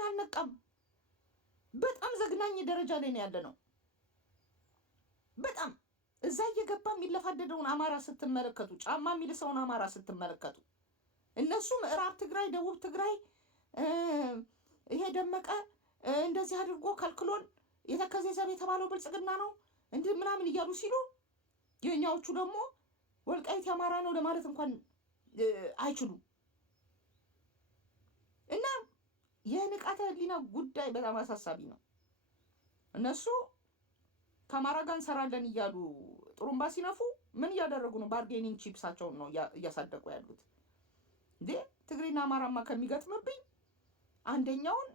ግን አልነቃም። በጣም ዘግናኝ ደረጃ ላይ ነው ያለነው። በጣም እዛ እየገባ የሚለፋደደውን አማራ ስትመለከቱ፣ ጫማ የሚልሰውን አማራ ስትመለከቱ፣ እነሱ ምዕራብ ትግራይ፣ ደቡብ ትግራይ ይሄ ደመቀ እንደዚህ አድርጎ ከልክሎን የተከዜ ዘብ የተባለው ብልጽግና ነው እንዲህ ምናምን እያሉ ሲሉ፣ የኛዎቹ ደግሞ ወልቃይት የአማራ ነው ለማለት እንኳን አይችሉም። እና የንቃተ ህሊና ጉዳይ በጣም አሳሳቢ ነው። እነሱ ከአማራ ጋር እንሰራለን እያሉ ጥሩምባ ሲነፉ ምን እያደረጉ ነው? ባርጌኒንግ ቺፕሳቸውን ነው እያሳደቁ ያሉት። እንዴ ትግሬና አማራማ ከሚገጥምብኝ አንደኛውን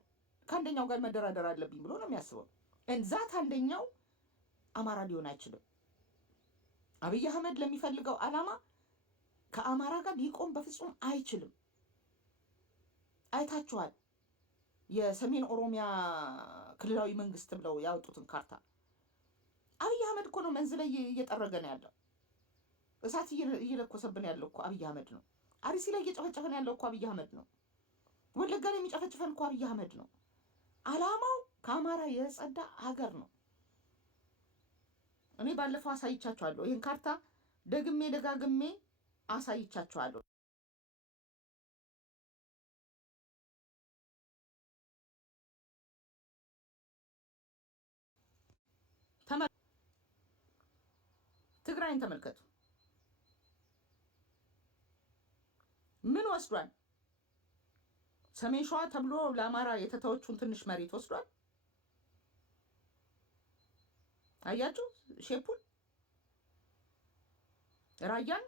ከአንደኛው ጋር መደራደር አለብኝ ብሎ ነው የሚያስበው። እንዛት አንደኛው አማራ ሊሆን አይችልም። አብይ አህመድ ለሚፈልገው ዓላማ ከአማራ ጋር ሊቆም በፍጹም አይችልም። አይታችኋል። የሰሜን ኦሮሚያ ክልላዊ መንግስት ብለው ያወጡትን ካርታ አብይ አህመድ እኮ ነው መንዝ ላይ እየጠረገ ነው ያለው። እሳት እየለኮሰብን ያለው እኮ አብይ አህመድ ነው። አርሲ ላይ እየጨፈጨፈን ያለው እኮ አብይ አህመድ ነው። ወለጋ ላይ የሚጨፈጭፈን እኮ አብይ አህመድ ነው። ዓላማው ከአማራ የጸዳ ሀገር ነው። እኔ ባለፈው አሳይቻችኋለሁ። ይህን ካርታ ደግሜ ደጋግሜ አሳይቻችኋለሁ። ትግራይን ተመልከቱ። ምን ወስዷል? ሰሜን ሸዋ ተብሎ ለአማራ የተተወቹን ትንሽ መሬት ወስዷል። አያችሁ ሼፑን። ራያን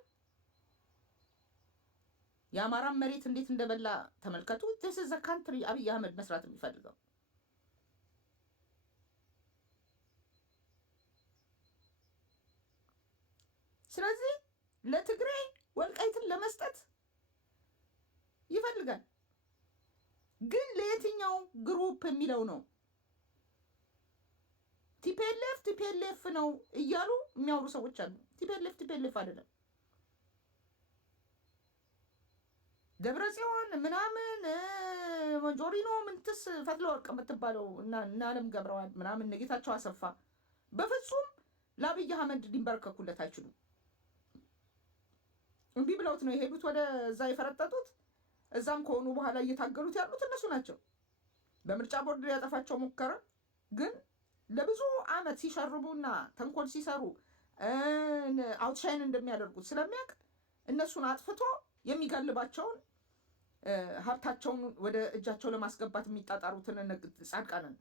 የአማራን መሬት እንዴት እንደበላ ተመልከቱ። this is a country አብይ አህመድ መስራት የሚፈልገው። ስለዚህ ለትግራይ ወልቃይትን ለመስጠት ይፈልጋል። ግን ለየትኛው ግሩፕ የሚለው ነው? ቲፒኤልኤፍ ነው እያሉ የሚያወሩ ሰዎች አሉ። ቲፒኤልኤፍ አይደለም። ደብረጽዮን ምናምን ሞንጆሪኖ ምንትስ ፈትለወርቅ የምትባለው እና አለም ገብረዋል ምናምን ጌታቸው አሰፋ በፍጹም ለአብይ አህመድ ሊንበረከኩለት አይችሉም። እምቢ ብለውት ነው የሄዱት ወደ እዛ የፈረጠጡት። እዛም ከሆኑ በኋላ እየታገሉት ያሉት እነሱ ናቸው። በምርጫ ቦርድ ሊያጠፋቸው ሞከረ። ግን ለብዙ አመት ሲሸርቡና ተንኮል ሲሰሩ አውትሻይን እንደሚያደርጉት ስለሚያውቅ እነሱን አጥፍቶ የሚጋልባቸውን ሀብታቸውን ወደ እጃቸው ለማስገባት የሚጣጣሩትን ጻድቃንን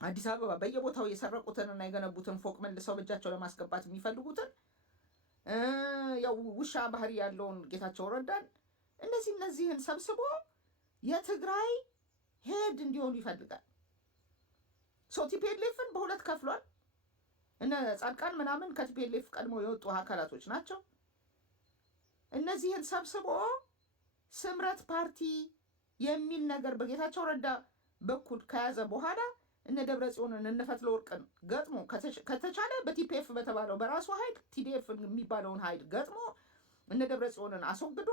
አዲስ አበባ በየቦታው የሰረቁትንና የገነቡትን ፎቅ መልሰው በእጃቸው ለማስገባት የሚፈልጉትን ያው ውሻ ባህሪ ያለውን ጌታቸው ረዳን እነዚህን ሰብስቦ የትግራይ ሄድ እንዲሆኑ ይፈልጋል። ቲፒኤልኤፍን በሁለት ከፍሏል። እነ ጻድቃን ምናምን ከቲፒኤልኤፍ ቀድሞ የወጡ አካላቶች ናቸው። እነዚህን ሰብስቦ ስምረት ፓርቲ የሚል ነገር በጌታቸው ረዳ በኩል ከያዘ በኋላ እነ ደብረጽዮንን እነ ፈትለወርቅን ገጥሞ ከተቻለ በቲፒኤፍ በተባለው በራሱ ኃይል ቲዲኤፍ የሚባለውን ኃይል ገጥሞ እነ ደብረጽዮንን አስወግዶ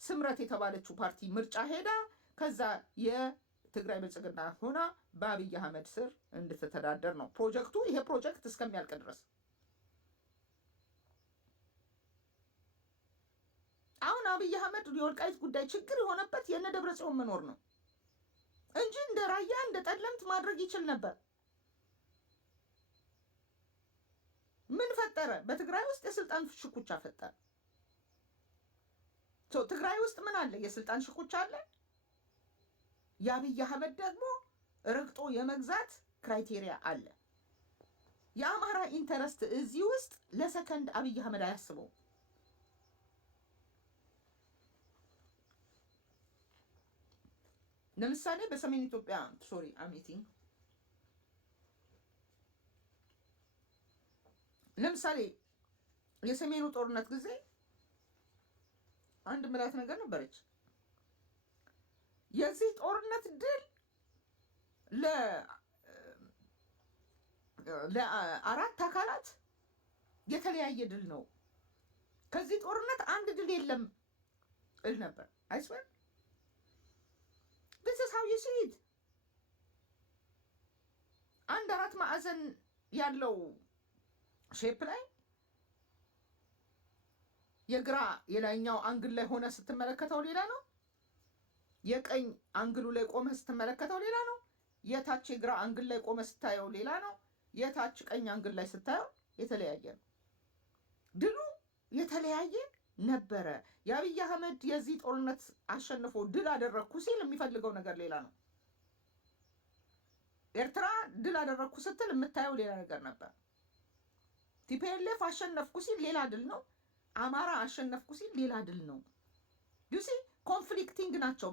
ስምረት የተባለችው ፓርቲ ምርጫ ሄዳ ከዛ የትግራይ ብልጽግና ሆና በአብይ አህመድ ስር እንድትተዳደር ነው ፕሮጀክቱ። ይሄ ፕሮጀክት እስከሚያልቅ ድረስ አሁን አብይ አህመድ የወልቃይት ጉዳይ ችግር የሆነበት የነ ደብረጽዮን መኖር ነው እንጂ እንደ ራያ እንደ ጠለምት ማድረግ ይችል ነበር። ምን ፈጠረ? በትግራይ ውስጥ የስልጣን ሽኩቻ ፈጠረ። ትግራይ ውስጥ ምን አለ? የስልጣን ሽኩቻ አለ። የአብይ አህመድ ደግሞ ረግጦ የመግዛት ክራይቴሪያ አለ። የአማራ ኢንተረስት እዚህ ውስጥ ለሰከንድ አብይ አህመድ አያስበው። ለምሳሌ በሰሜን ኢትዮጵያ ለምሳሌ የሰሜኑ ጦርነት ጊዜ አንድ ምላት ነገር ነበረች። የዚህ ጦርነት ድል ለአራት አካላት የተለያየ ድል ነው። ከዚህ ጦርነት አንድ ድል የለም እል ነበር። አይስበር this is how you see it ማዕዘን ያለው ሼፕ ላይ የግራ የላይኛው አንግል ላይ ሆነ ስትመለከተው ሌላ ነው። የቀኝ አንግሉ ላይ ቆመ ስትመለከተው ሌላ ነው። የታች የግራ አንግል ላይ ቆመ ስታየው ሌላ ነው። የታች ቀኝ አንግል ላይ ስታየው የተለያየ ነው። ድሉ የተለያየ ነበረ። የአብይ አህመድ የዚህ ጦርነት አሸንፎ ድል አደረግኩ ሲል የሚፈልገው ነገር ሌላ ነው። ኤርትራ ድል አደረግኩ ስትል የምታየው ሌላ ነገር ነበር። ቲፒኤልኤፍ አሸነፍኩ ሲል ሌላ ድል ነው። አማራ አሸነፍኩ ሲል ሌላ ድል ነው። ዩሲ ኮንፍሊክቲንግ ናቸው።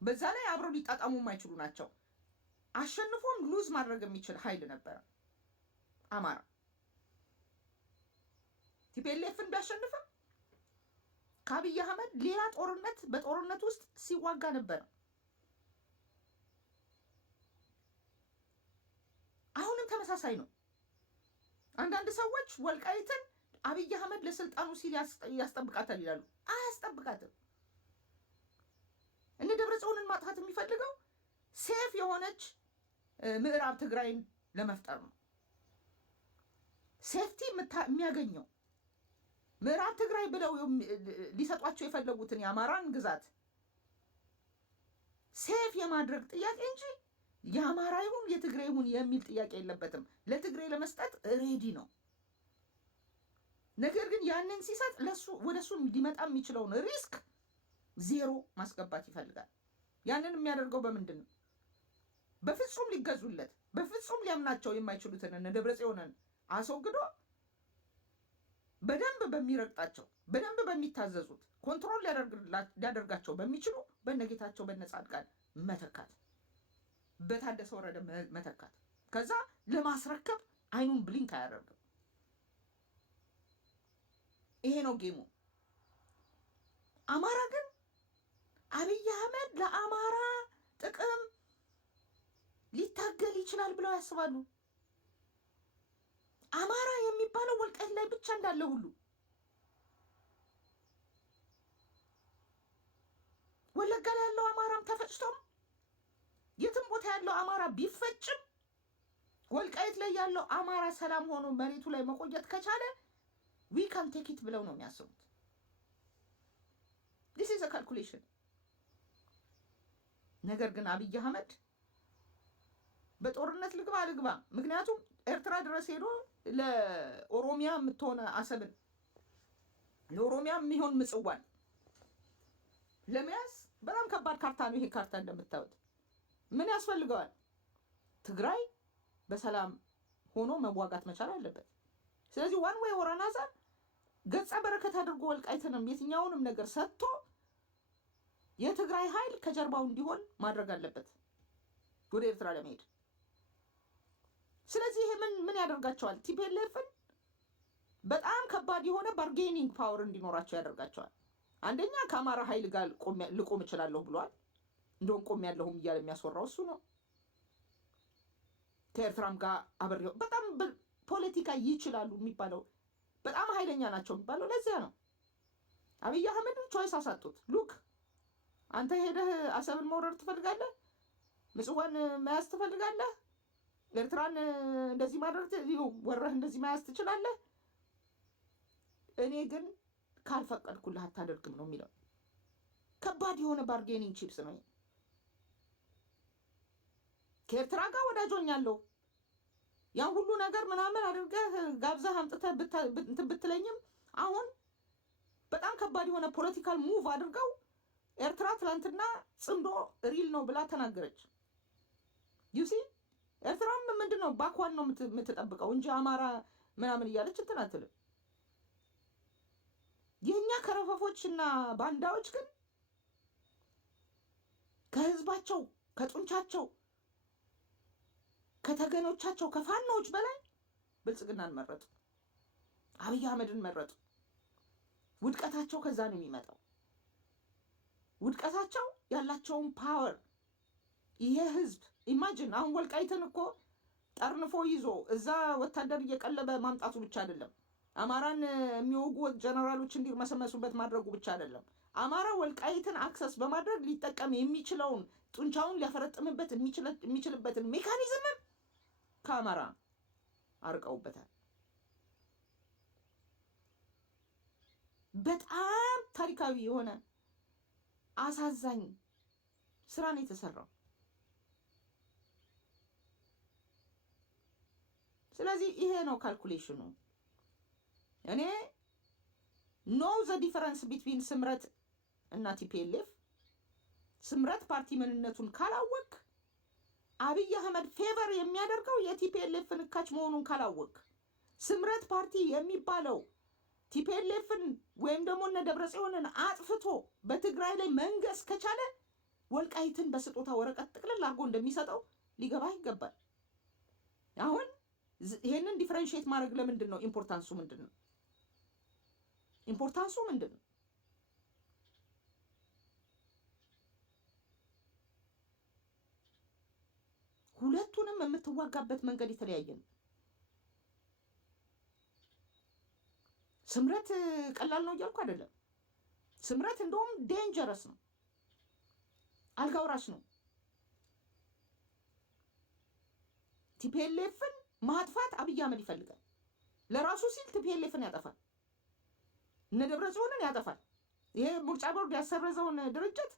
በዛ ላይ አብረው ሊጣጣሙ የማይችሉ ናቸው። አሸንፎም ሉዝ ማድረግ የሚችል ኃይል ነበረ አማራ። ቲፒኤልኤፍን ቢያሸንፍም ከአብይ አህመድ ሌላ ጦርነት በጦርነት ውስጥ ሲዋጋ ነበረ። አሁንም ተመሳሳይ ነው። አንዳንድ ሰዎች ወልቃይትን አብይ አህመድ ለስልጣኑ ሲል ያስጠብቃታል ይላሉ። አያስጠብቃትም። እነ ደብረጽዮንን ማጥፋት የሚፈልገው ሴፍ የሆነች ምዕራብ ትግራይን ለመፍጠር ነው። ሴፍቲ የሚያገኘው ምዕራብ ትግራይ ብለው ሊሰጧቸው የፈለጉትን የአማራን ግዛት ሴፍ የማድረግ ጥያቄ እንጂ የአማራ ይሁን የትግራይ ይሁን የሚል ጥያቄ የለበትም። ለትግራይ ለመስጠት ሬዲ ነው። ነገር ግን ያንን ሲሰጥ ወደሱ ሊመጣ የሚችለውን ሪስክ ዜሮ ማስገባት ይፈልጋል። ያንን የሚያደርገው በምንድን ነው? በፍጹም ሊገዙለት በፍጹም ሊያምናቸው የማይችሉትን እነ ደብረጽዮንን አስወግዶ በደንብ በሚረግጣቸው በደንብ በሚታዘዙት ኮንትሮል ሊያደርጋቸው በሚችሉ በነጌታቸው በነጻድቃን መተካት፣ በታደሰ ወረደ መተካት፣ ከዛ ለማስረከብ አይኑን ብሊንክ አያደርግም። ይሄ ነው ጌሙ። አማራ ግን አብይ አህመድ ለአማራ ጥቅም ሊታገል ይችላል ብለው ያስባሉ። አማራ የሚባለው ወልቃይት ላይ ብቻ እንዳለ ሁሉ ወለጋ ላይ ያለው አማራም ተፈጭቶም የትም ቦታ ያለው አማራ ቢፈጭም ወልቃይት ላይ ያለው አማራ ሰላም ሆኖ መሬቱ ላይ መቆየት ከቻለ ዊ ካን ቴክ ኢት ብለው ነው የሚያስቡት። ዲስ ኢዝ አ ካልኩሌሽን። ነገር ግን አብይ አህመድ በጦርነት ልግባ ምክንያቱም ኤርትራ ድረስ ሄዶ ለኦሮሚያ የምትሆነ አሰብን ለኦሮሚያ የሚሆን ምጽዋን ለመያዝ በጣም ከባድ ካርታ ነው። ይሄ ካርታ እንደምታዩት ምን ያስፈልገዋል? ትግራይ በሰላም ሆኖ መዋጋት መቻል አለበት። ስለዚህ ዋን ዌይ ኦር አናዘር ገጸ በረከት አድርጎ ወልቃይትንም የትኛውንም ነገር ሰጥቶ የትግራይ ኃይል ከጀርባው እንዲሆን ማድረግ አለበት ወደ ኤርትራ ለመሄድ። ስለዚህ ይሄ ምን ያደርጋቸዋል? ቲፒኤልኤፍን በጣም ከባድ የሆነ ባርጌኒንግ ፓወር እንዲኖራቸው ያደርጋቸዋል። አንደኛ ከአማራ ኃይል ጋር ልቆም እችላለሁ ብሏል። እንደውም ቆም ያለሁም እያለ የሚያስወራው እሱ ነው። ከኤርትራም ጋር አብሬው በጣም ፖለቲካ ይችላሉ የሚባለው በጣም ኃይለኛ ናቸው የሚባለው ለዚያ ነው። አብይ አህመድን ቾይስ አሳጡት። ሉክ አንተ ሄደህ አሰብን መውረድ ትፈልጋለህ? ምጽዋን መያዝ ትፈልጋለህ? ኤርትራን እንደዚህ ማድረግ ወረህ እንደዚህ መያዝ ትችላለህ? እኔ ግን ካልፈቀድኩልህ አታደርግም ነው የሚለው። ከባድ የሆነ ባርጌኒንግ ቺፕስ ነው። ከኤርትራ ጋር ወዳጆኛለሁ ያን ሁሉ ነገር ምናምን አድርገህ ጋብዘህ አምጥተህ ብትለኝም አሁን በጣም ከባድ የሆነ ፖለቲካል ሙቭ አድርገው ኤርትራ ትላንትና ጽምዶ ሪል ነው ብላ ተናገረች። ዩሲ ኤርትራም ምንድነው ባኳን ነው የምትጠብቀው እንጂ አማራ ምናምን እያለች እንትን አትልም። የኛ ከረፈፎችና ባንዳዎች ግን ከህዝባቸው ከጡንቻቸው ከተገኖቻቸው ከፋኖች በላይ ብልጽግናን መረጡ፣ አብይ አህመድን መረጡ። ውድቀታቸው ከዛ ነው የሚመጣው። ውድቀታቸው ያላቸውን ፓወር ይሄ ህዝብ ኢማጂን አሁን ወልቃይትን እኮ ጠርንፎ ይዞ እዛ ወታደር እየቀለበ ማምጣቱ ብቻ አይደለም። አማራን የሚወጉ ጀነራሎች እንዲርመሰመሱበት ማድረጉ ብቻ አይደለም። አማራ ወልቃይትን አክሰስ በማድረግ ሊጠቀም የሚችለውን ጡንቻውን ሊያፈረጥምበት የሚችልበትን ሜካኒዝም ከአማራ አርቀውበታል። በጣም ታሪካዊ የሆነ አሳዛኝ ስራ ነው የተሰራው። ስለዚህ ይሄ ነው ካልኩሌሽኑ። እኔ ኖ ዘ ዲፈረንስ ቢትዊን ስምረት እና ቲፒኤልኤፍ። ስምረት ፓርቲ ምንነቱን ካላወቅ፣ አብይ አህመድ ፌቨር የሚያደርገው የቲፒኤልኤፍን እካች መሆኑን ካላወቅ፣ ስምረት ፓርቲ የሚባለው ቲፒኤልኤፍን ወይም ደግሞ እነ ደብረጽዮንን አጥፍቶ በትግራይ ላይ መንገስ ከቻለ ወልቃይትን በስጦታ ወረቀት ጥቅልል አድርጎ እንደሚሰጠው ሊገባ ይገባል። አሁን ይሄንን ዲፈረንሺየት ማድረግ ለምንድን ነው? ኢምፖርታንሱ ምንድን ነው? ኢምፖርታንሱ ምንድን ነው? ሁለቱንም የምትዋጋበት መንገድ የተለያየ ነው። ስምረት ቀላል ነው እያልኩ አይደለም። ስምረት እንደውም ዴንጀረስ ነው፣ አልጋ ወራሽ ነው። ቲፒኤልኤፍን ማጥፋት አብይ አህመድ ይፈልጋል። ለራሱ ሲል ቲፒኤልኤፍን ያጠፋል፣ እነ ደብረጽዮንን ያጠፋል። ይሄ ምርጫ ቦርድ ያሰረዘውን ድርጅት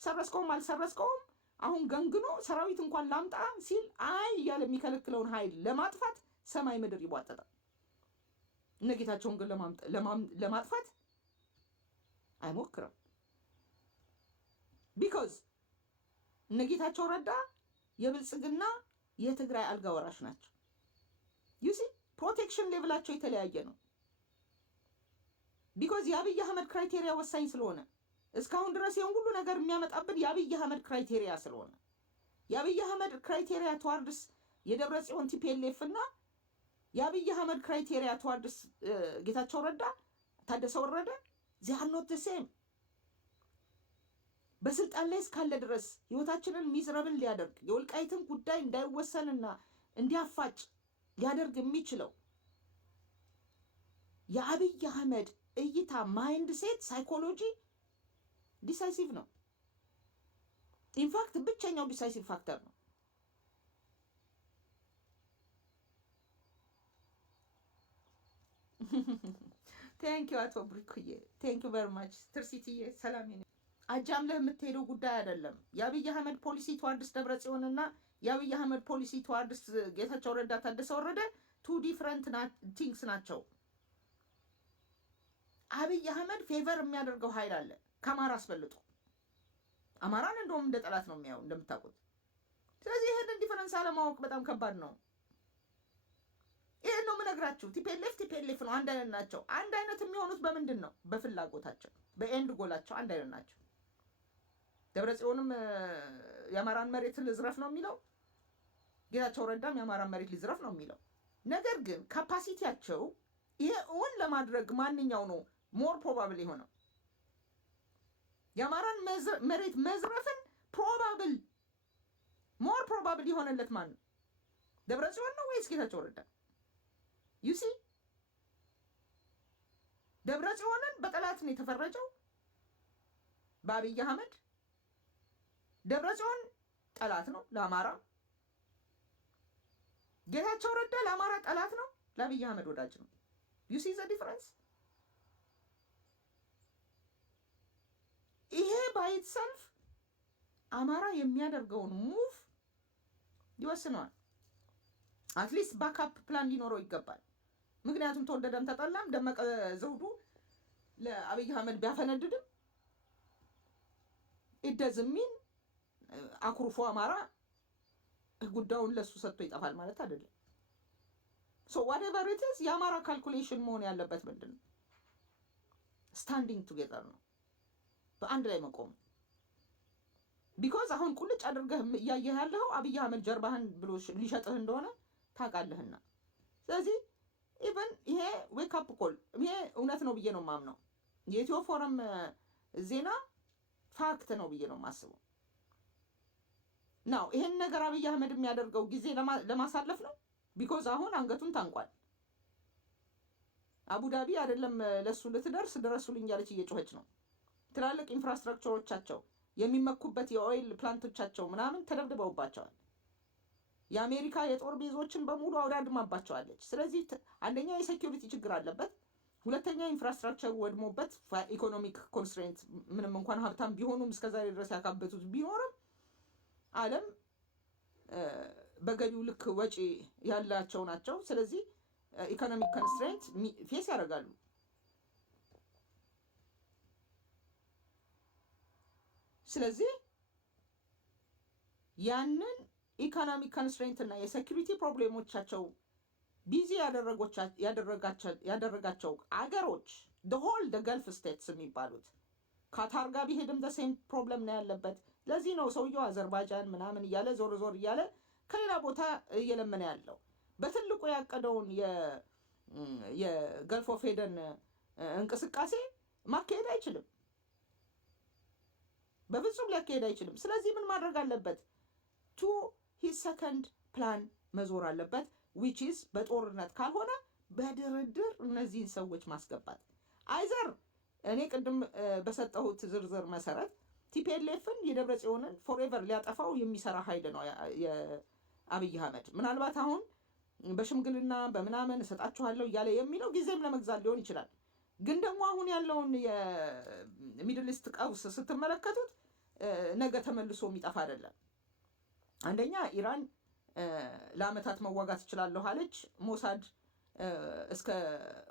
ሰረስከውም አልሰረስከውም አሁን ገንግኖ ሰራዊት እንኳን ላምጣ ሲል አይ እያለ የሚከለክለውን ኃይል ለማጥፋት ሰማይ ምድር ይቧጠጣል። እነ ጌታቸውን ግን ለማጥፋት አይሞክርም። ቢኮዝ እነ ጌታቸው ረዳ የብልጽግና የትግራይ አልጋ ወራሽ ናቸው። ዩሲ ፕሮቴክሽን ሌቭላቸው የተለያየ ነው። ቢኮዝ የአብይ አህመድ ክራይቴሪያ ወሳኝ ስለሆነ እስካሁን ድረስ ይሄን ሁሉ ነገር የሚያመጣብን የአብይ አህመድ ክራይቴሪያ ስለሆነ የአብይ አህመድ ክራይቴሪያ ተዋርድስ የደብረጽዮን ቲፒኤልኤፍ እና የአብይ አህመድ ክራይቴሪያ ተዋርድስ ጌታቸው ረዳ ታደሰ ወረደ they are not the same። በስልጣን ላይ እስካለ ድረስ ህይወታችንን ሚዝረብል ሊያደርግ የወልቃይትን ጉዳይ እንዳይወሰንና እንዲያፋጭ ሊያደርግ የሚችለው የአብይ አህመድ እይታ ማይንድ ሴት ሳይኮሎጂ ዲሳይሲቭ ነው። ኢንፋክት ብቸኛው ዲሳይሲቭ ፋክተር ነው። ቴንኪዩ አቶ ብሪኩዬ፣ ቴንኪዩ ቨሪ ማች ትርሲትዬ፣ ሰላም ይሁን። አጃምለህ የምትሄደው ጉዳይ አይደለም። የአብይ አህመድ ፖሊሲ ተዋርድስ ደብረጽዮንና የአብይ አህመድ ፖሊሲ ተዋርድስ ጌታቸው ረዳ ታደሰ ወረደ ቱ ዲፍረንት ቲንግስ ናቸው። አብይ አህመድ ፌቨር የሚያደርገው ኃይል አለ ከአማራ አስበልጦ። አማራን እንደውም እንደ ጠላት ነው የሚያው እንደምታውቁት። ስለዚህ ይሄንን ዲፈረንስ አለማወቅ በጣም ከባድ ነው። ይሄን ነው የምነግራችሁ። ቲፒኤልኤፍ ነው፣ አንድ አይነት ናቸው። አንድ አይነት የሚሆኑት በምንድን ነው? በፍላጎታቸው፣ በኤንድ ጎላቸው አንድ አይነት ናቸው። ደብረጽዮንም የአማራን መሬት ልዝረፍ ነው የሚለው፣ ጌታቸው ረዳም የአማራን መሬት ሊዝረፍ ነው የሚለው። ነገር ግን ካፓሲቲያቸው ይሄ እውን ለማድረግ ማንኛው ነው ሞር ፕሮባብል የሆነው? የአማራን መሬት መዝረፍን ሞር ፕሮባብል የሆነለት ማን ነው? ደብረጽዮን ነው ወይስ ጌታቸው ረዳ? ዩሲ ደብረጽዮንን በጠላት ነው የተፈረጀው በአብይ አህመድ። ደብረጽዮን ጠላት ነው ለአማራ። ጌታቸው ረዳ ለአማራ ጠላት ነው፣ ለአብይ አህመድ ወዳጅ ነው። ዩሲ ዘ ዲፈረንስ። ይሄ ባይት ሰልፍ አማራ የሚያደርገውን ሙቭ ይወስነዋል። አትሊስት ባክአፕ ፕላን ሊኖረው ይገባል። ምክንያቱም ተወደደም ተጠላም ደመቀ ዘውዱ ለአብይ አህመድ ቢያፈነድድም ኢደዝሚን አኩርፎ አማራ ጉዳዩን ለሱ ሰጥቶ ይጠፋል ማለት አይደለም። ሶ whatever it is የአማራ ካልኩሌሽን መሆን ያለበት ምንድን ነው? ስታንዲንግ ቱጌዘር ነው፣ በአንድ ላይ መቆም። ቢኮዝ አሁን ቁልጭ አድርገህ እያየህ ያለኸው አብይ አህመድ ጀርባህን ብሎ ሊሸጥህ እንደሆነ ታውቃለህና። ስለዚህ ኢቨን ይሄ ዌክ አፕ ኮል ይሄ እውነት ነው ብዬ ነው የማምነው። የኢትዮ ፎረም ዜና ፋክት ነው ብዬ ነው የማስበው። ናው ይሄን ነገር አብይ አህመድ የሚያደርገው ጊዜ ለማሳለፍ ነው። ቢኮዝ አሁን አንገቱን ታንቋል። አቡዳቢ አይደለም ለሱ ልትደርስ ድረሱልኝ ያለች እየጮኸች ነው። ትላልቅ ኢንፍራስትራክቸሮቻቸው የሚመኩበት የኦይል ፕላንቶቻቸው ምናምን ተደብድበውባቸዋል። የአሜሪካ የጦር ቤዞችን በሙሉ አውዳድማባቸዋለች። ስለዚህ አንደኛ የሴኪሪቲ ችግር አለበት፣ ሁለተኛ ኢንፍራስትራክቸሩ ወድሞበት ኢኮኖሚክ ኮንስትሬንት ምንም እንኳን ሀብታም ቢሆኑም እስከዛሬ ድረስ ያካበቱት ቢኖርም ዓለም በገቢው ልክ ወጪ ያላቸው ናቸው። ስለዚህ ኢኮኖሚክ ኮንስትሬንት ፌስ ያደርጋሉ። ስለዚህ ያንን ኢኮኖሚክ ኮንስትሬንት እና የሴኩሪቲ ፕሮብሌሞቻቸው ቢዚ ያደረጋቸው አገሮች ሆል ገልፍ ስቴትስ የሚባሉት ካታር ጋር ቢሄድም ሴም ፕሮብለም ነው ያለበት። ለዚህ ነው ሰውየው አዘርባይጃን ምናምን እያለ ዞር ዞር እያለ ከሌላ ቦታ እየለመነ ያለው። በትልቁ ያቀደውን የገልፍ ኦፍ ኤደን እንቅስቃሴ ማካሄድ አይችልም፣ በፍጹም ሊያካሄድ አይችልም። ስለዚህ ምን ማድረግ አለበት? ቱ ሂዝ ሰከንድ ፕላን መዞር አለበት። ዊች ኢዝ በጦርነት ካልሆነ በድርድር እነዚህን ሰዎች ማስገባት። አይዘር እኔ ቅድም በሰጠሁት ዝርዝር መሰረት ቲፒኤልኤፍን የደብረ ጽዮንን ፎሬቨር ሊያጠፋው የሚሰራ ኃይል ነው የአብይ አህመድ። ምናልባት አሁን በሽምግልና በምናምን እሰጣችኋለሁ እያለ የሚለው ጊዜም ለመግዛት ሊሆን ይችላል። ግን ደግሞ አሁን ያለውን የሚድል ኢስት ቀውስ ስትመለከቱት ነገ ተመልሶ የሚጠፋ አይደለም። አንደኛ ኢራን ለአመታት መዋጋት ትችላለሁ አለች። ሞሳድ እስከ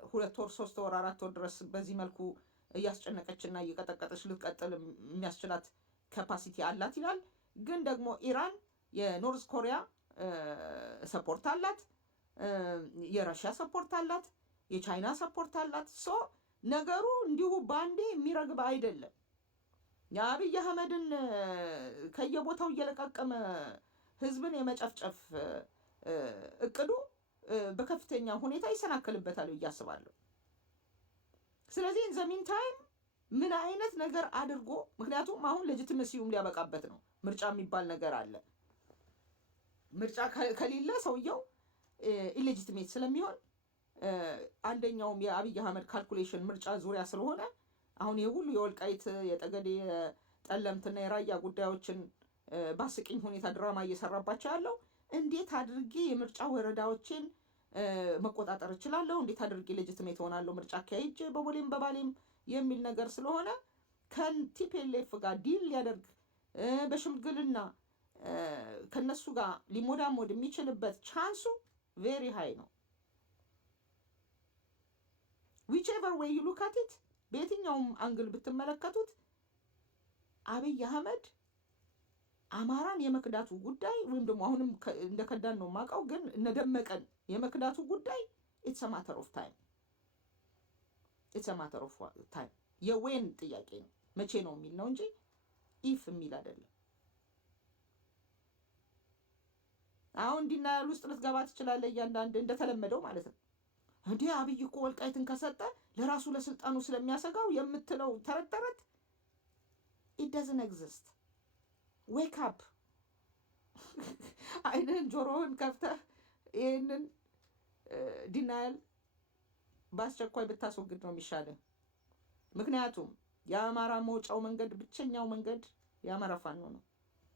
2 ወር 3 ወር 4 ወር ድረስ በዚህ መልኩ እያስጨነቀችና እየቀጠቀጠች ልትቀጥል የሚያስችላት ካፓሲቲ አላት ይላል። ግን ደግሞ ኢራን የኖርዝ ኮሪያ ሰፖርት አላት፣ የራሽያ ሰፖርት አላት፣ የቻይና ሰፖርት አላት። ሶ ነገሩ እንዲሁ ባንዴ የሚረግብ አይደለም። የአብይ አህመድን ከየቦታው እየለቃቀመ ህዝብን የመጨፍጨፍ እቅዱ በከፍተኛ ሁኔታ ይሰናከልበታል ብዬ አስባለሁ። ስለዚህ ዘሚን ታይም ምን አይነት ነገር አድርጎ፣ ምክንያቱም አሁን ሌጂቲመሲውም ሊያበቃበት ነው። ምርጫ የሚባል ነገር አለ። ምርጫ ከሌለ ሰውየው ኢሌጂቲሜት ስለሚሆን አንደኛውም የአብይ አህመድ ካልኩሌሽን ምርጫ ዙሪያ ስለሆነ አሁን የሁሉ የወልቃይት የጠገዴ ጠለምትና የራያ ጉዳዮችን በአስቂኝ ሁኔታ ድራማ እየሰራባቸው ያለው እንዴት አድርጌ የምርጫ ወረዳዎችን መቆጣጠር እችላለሁ፣ እንዴት አድርጌ ሌጂቲሜት ሆናለሁ ምርጫ አካሄጄ በቦሌም በባሌም የሚል ነገር ስለሆነ ከቲፒኤልኤፍ ጋር ዲል ሊያደርግ በሽምግልና ከነሱ ጋር ሊሞዳሞድ የሚችልበት ቻንሱ ቬሪ ሃይ ነው። ዊችኤቨር ዌይ ዩ ሉክ አት ኢት፣ በየትኛውም አንግል ብትመለከቱት አብይ አህመድ አማራን የመክዳቱ ጉዳይ ወይም ደግሞ አሁንም እንደከዳን ነው የማውቀው፣ ግን እነደመቀን የመክዳቱ ጉዳይ ኢትስ አ ማተር ኦፍ ታይም፣ ኢትስ አ ማተር ኦፍ ታይም። የዌን ጥያቄ ነው፣ መቼ ነው የሚል ነው እንጂ ኢፍ የሚል አይደለም። አሁን እንዲና ያሉ ውስጥ ልትገባ ትችላለህ፣ እያንዳንድ እንደተለመደው ማለት ነው። እንዴ አብይ እኮ ወልቃይትን ከሰጠ ለራሱ ለስልጣኑ ስለሚያሰጋው የምትለው ተረት it doesn't exist. wake up አይንን ጆሮህን ከፍተህ ይህንን ዲናይል በአስቸኳይ ብታስወግድ ነው የሚሻለው። ምክንያቱም የአማራ መውጫው መንገድ ብቸኛው መንገድ የአማራ ፋኖ ነው።